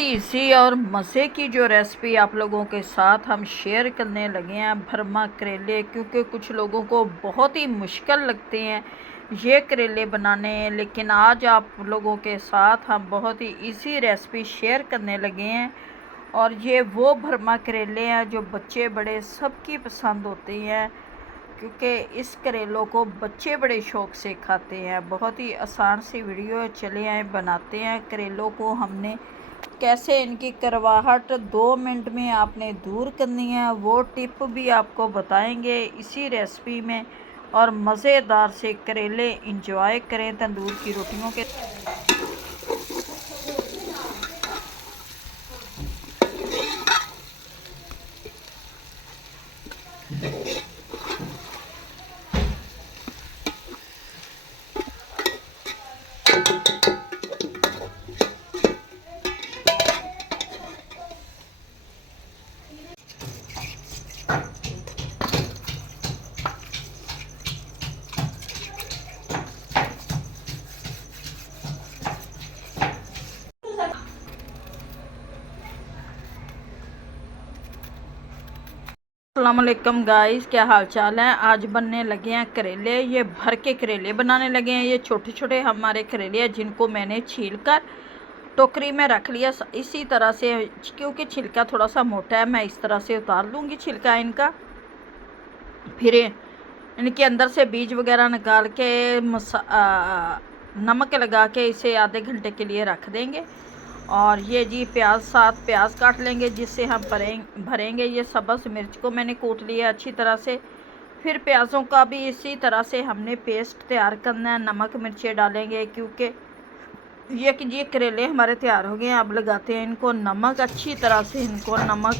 Easy और मज़े की जो रेसिपी आप लोगों के साथ हम शेयर करने लगे हैं, भरमा करेले, क्योंकि कुछ लोगों को बहुत ही मुश्किल लगते हैं ये करेले बनाने, लेकिन आज आप लोगों के साथ हम बहुत ही इजी रेसिपी शेयर करने लगे हैं। और ये वो भरमा करेले हैं जो बच्चे बड़े सबकी पसंद होते हैं, क्योंकि इस करेलों को बच्चे बड़े शौक़ से खाते हैं। बहुत ही आसान सी वीडियो है, चले आए बनाते हैं। करेलों को हमने कैसे इनकी करवाहट 2 मिनट में आपने दूर करनी है, वो टिप भी आपको बताएंगे इसी रेसिपी में। और मज़ेदार से करेले इंजॉय करें तंदूर की रोटियों के। अस्सलामुअलैकुम गाइस, क्या हाल चाल है। आज बनने लगे हैं करेले। ये भर के करेले बनाने लगे हैं। ये छोटे छोटे हमारे करेले हैं जिनको मैंने छील कर टोकरी में रख लिया इसी तरह से, क्योंकि छिलका थोड़ा सा मोटा है। मैं इस तरह से उतार लूँगी छिलका इनका। फिर इनके अंदर से बीज वगैरह निकाल के नमक लगा के इसे आधे घंटे के लिए रख देंगे। और ये जी प्याज, 7 प्याज काट लेंगे जिससे हम भरेंगे। ये सब्ज़ मिर्च को मैंने कूट लिया अच्छी तरह से। फिर प्याज़ों का भी इसी तरह से हमने पेस्ट तैयार करना है। नमक मिर्चें डालेंगे क्योंकि ये करेले हमारे तैयार हो गए हैं। अब लगाते हैं इनको नमक, अच्छी तरह से इनको नमक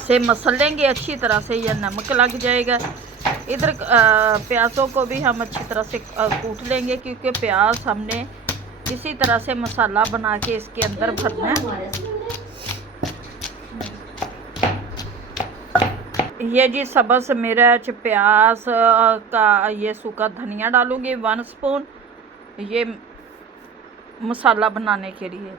से मसल लेंगे अच्छी तरह से। यह नमक लग जाएगा। इधर प्याज़ों को भी हम अच्छी तरह से कूट लेंगे, क्योंकि प्याज हमने इसी तरह से मसाला बना के इसके अंदर भरना है। ये जी सब्ज़ मिर्च, प्याज का ये सूखा धनिया डालूंगी 1 स्पून, ये मसाला बनाने के लिए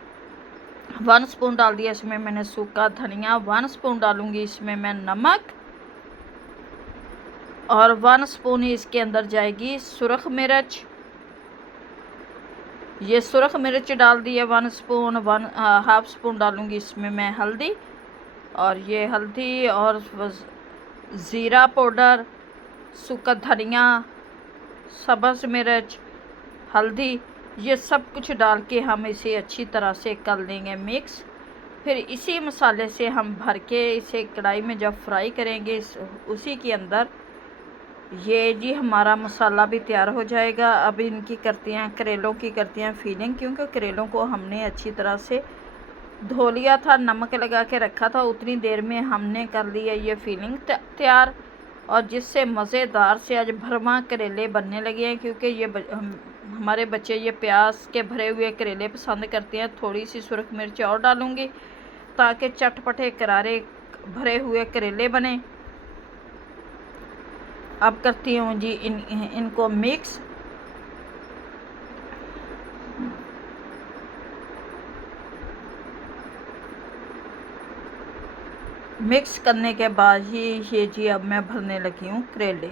1 स्पून डाल दिया इसमें मैंने सूखा धनिया। 1 स्पून डालूंगी इसमें मैं नमक, और 1 स्पून ही इसके अंदर जाएगी सुरख मिर्च। ये सुरख मिर्च डाल दिया 1 स्पून। 1/2 स्पून डालूंगी इसमें मैं हल्दी, और ये हल्दी और ज़ीरा पाउडर, सूखा धनिया, सब्ज़ मिर्च, हल्दी, ये सब कुछ डाल के हम इसे अच्छी तरह से कर लेंगे मिक्स। फिर इसी मसाले से हम भर के इसे कढ़ाई में जब फ्राई करेंगे उसी के अंदर ये जी हमारा मसाला भी तैयार हो जाएगा। अब इनकी करते हैं, करेलों की करते हैं फीलिंग, क्योंकि करेलों को हमने अच्छी तरह से धो लिया था, नमक लगा के रखा था। उतनी देर में हमने कर लिया ये फीलिंग तैयार, और जिससे मज़ेदार से आज भरमा करेले बनने लगे हैं। क्योंकि ये हमारे बच्चे ये प्याज के भरे हुए करेले पसंद करते हैं। थोड़ी सी सुरख मिर्च और डालूँगी ताकि चटपटे करारे भरे हुए करेले बने। अब करती हूँ जी इनको मिक्स। मिक्स करने के बाद ही ये जी अब मैं भरने लगी हूँ करेले।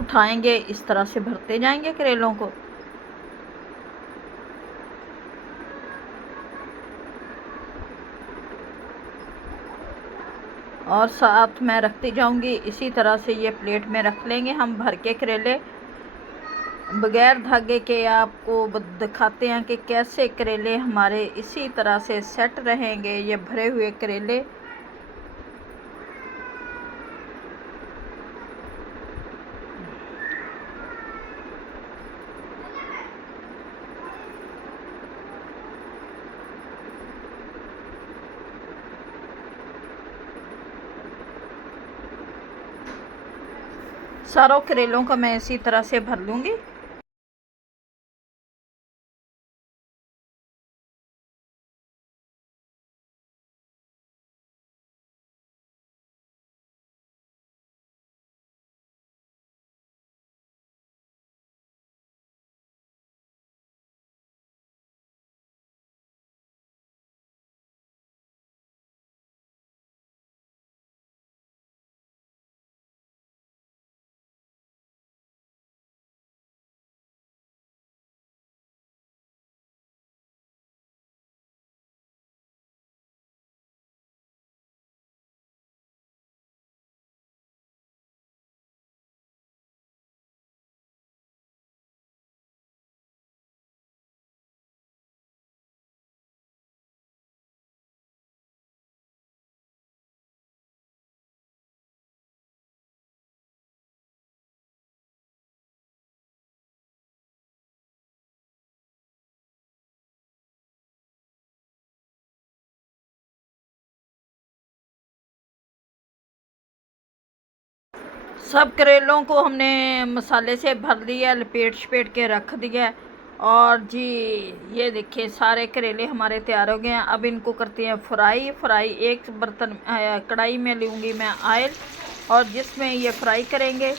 उठाएंगे इस तरह से भरते जाएंगे करेलों को। और साथ मैं रखती जाऊंगी इसी तरह से। ये प्लेट में रख लेंगे हम भर के करेले। बगैर धागे के आपको दिखाते हैं कि कैसे करेले हमारे इसी तरह से सेट रहेंगे, ये भरे हुए करेले। सारों करेलों को मैं इसी तरह से भर लूँगी। सब करेलों को हमने मसाले से भर लिया, लपेट शपेट के रख दिया है। और जी ये देखिए सारे करेले हमारे तैयार हो गए हैं। अब इनको करते हैं फ्राई। एक बर्तन कढ़ाई में लूँगी मैं ऑयल, और जिसमें ये फ्राई करेंगे।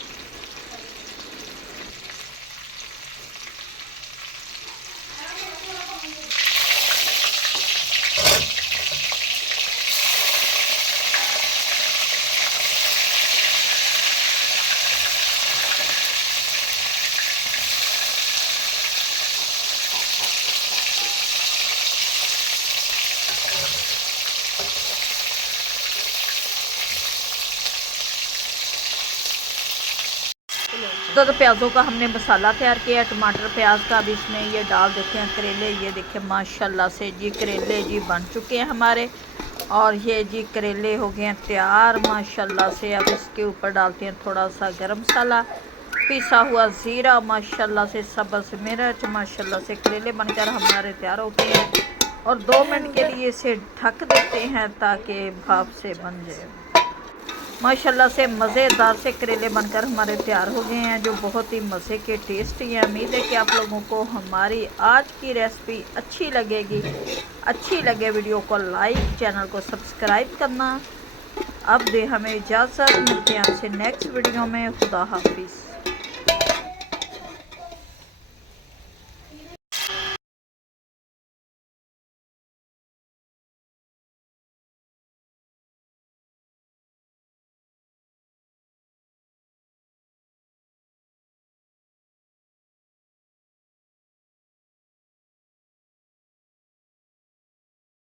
तो प्याज़ों का हमने मसाला तैयार किया, टमाटर प्याज का। अब इसमें ये डाल देते हैं करेले। ये देखिए माशाल्लाह से जी करेले जी बन चुके हैं हमारे, और ये जी करेले हो गए हैं तैयार माशाल्लाह से। अब इसके ऊपर डालते हैं थोड़ा सा गरम मसाला, पिसा हुआ ज़ीरा, माशाल्लाह से सब्ज़ मिर्च। माशाल्लाह से करेले बनकर हमारे तैयार होते हैं, और 2 मिनट के लिए इसे ढक देते हैं ताकि भाप से बन जाए। माशाल्लाह से मज़ेदार से करेले बनकर हमारे तैयार हो गए हैं, जो बहुत ही मज़े के टेस्टी हैं। उम्मीद है कि आप लोगों को हमारी आज की रेसिपी अच्छी लगेगी। अच्छी लगे वीडियो को लाइक, चैनल को सब्सक्राइब करना। अब दे हमें इजाज़त, मिलते हैं आपसे नेक्स्ट वीडियो में। खुदा हाफिज़।